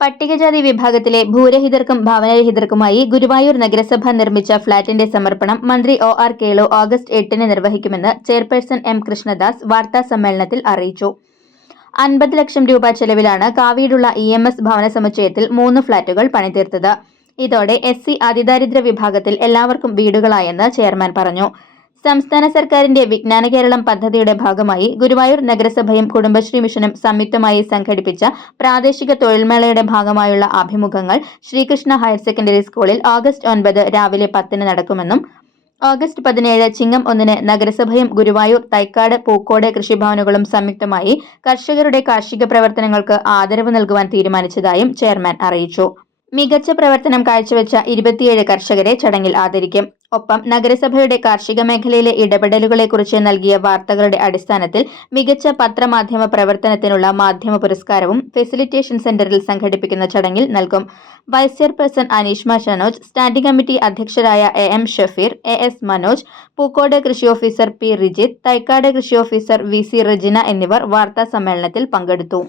പട്ടികജാതി വിഭാഗത്തിലെ ഭൂരഹിതർക്കും ഭവനരഹിതർക്കുമായി ഗുരുവായൂർ നഗരസഭ നിർമ്മിച്ച ഫ്ളാറ്റിന്റെ സമർപ്പണം മന്ത്രി ഒ ആർ കേളു ഓഗസ്റ്റ് എട്ടിന് നിർവഹിക്കുമെന്ന് ചെയർപേഴ്സൺ എം കൃഷ്ണദാസ് വാർത്താ സമ്മേളനത്തിൽ അറിയിച്ചു. അൻപത് ലക്ഷം രൂപ ചെലവിലാണ് കാവീടുള്ള ഇ എം എസ് ഭവന സമുച്ചയത്തിൽ മൂന്ന് ഫ്ളാറ്റുകൾ പണിതീർത്തത്. ഇതോടെ എസ് സി അതിദാരിദ്ര്യ വിഭാഗത്തിൽ എല്ലാവർക്കും വീടുകളായെന്ന് ചെയർമാൻ പറഞ്ഞു. സംസ്ഥാന സർക്കാരിന്റെ വിജ്ഞാന കേരളം പദ്ധതിയുടെ ഭാഗമായി ഗുരുവായൂർ നഗരസഭയും കുടുംബശ്രീ മിഷനും സംയുക്തമായി സംഘടിപ്പിച്ച പ്രാദേശിക തൊഴിൽമേളയുടെ ഭാഗമായുള്ള അഭിമുഖങ്ങൾ ശ്രീകൃഷ്ണ ഹയർ സെക്കൻഡറി സ്കൂളിൽ ഓഗസ്റ്റ് ഒൻപത് രാവിലെ പത്തിന് നടക്കുമെന്നും ഓഗസ്റ്റ് പതിനേഴ് ചിങ്ങം ഒന്നിന് നഗരസഭയും ഗുരുവായൂർ തൈക്കാട് പൂക്കോട് കൃഷിഭവനുകളും സംയുക്തമായി കർഷകരുടെ കാർഷിക പ്രവർത്തനങ്ങൾക്ക് ആദരവ് നൽകുവാൻ തീരുമാനിച്ചതായും ചെയർമാൻ അറിയിച്ചു. മികച്ച പ്രവർത്തനം കാഴ്ചവെച്ച ഇരുപത്തിയേഴ് കർഷകരെ ചടങ്ങിൽ ആദരിക്കും. ഒപ്പം നഗരസഭയുടെ കാർഷിക മേഖലയിലെ ഇടപെടലുകളെക്കുറിച്ച് നൽകിയ വാർത്തകളുടെ അടിസ്ഥാനത്തിൽ മികച്ച പത്രമാധ്യമ പ്രവർത്തനത്തിനുള്ള മാധ്യമ പുരസ്കാരവും ഫെസിലിറ്റേഷൻ സെന്ററിൽ സംഘടിപ്പിക്കുന്ന ചടങ്ങിൽ നൽകും. Vice chairperson Aneeshma Shanoj standing committee അധ്യക്ഷരായ A M Shafeer A S Manoj Pookode കൃഷി ഓഫീസർ പി റിജിത്ത് തൈക്കാട് കൃഷി ഓഫീസർ വി സി റജിന എന്നിവർ വാർത്താ സമ്മേളനത്തിൽ പങ്കെടുത്തു.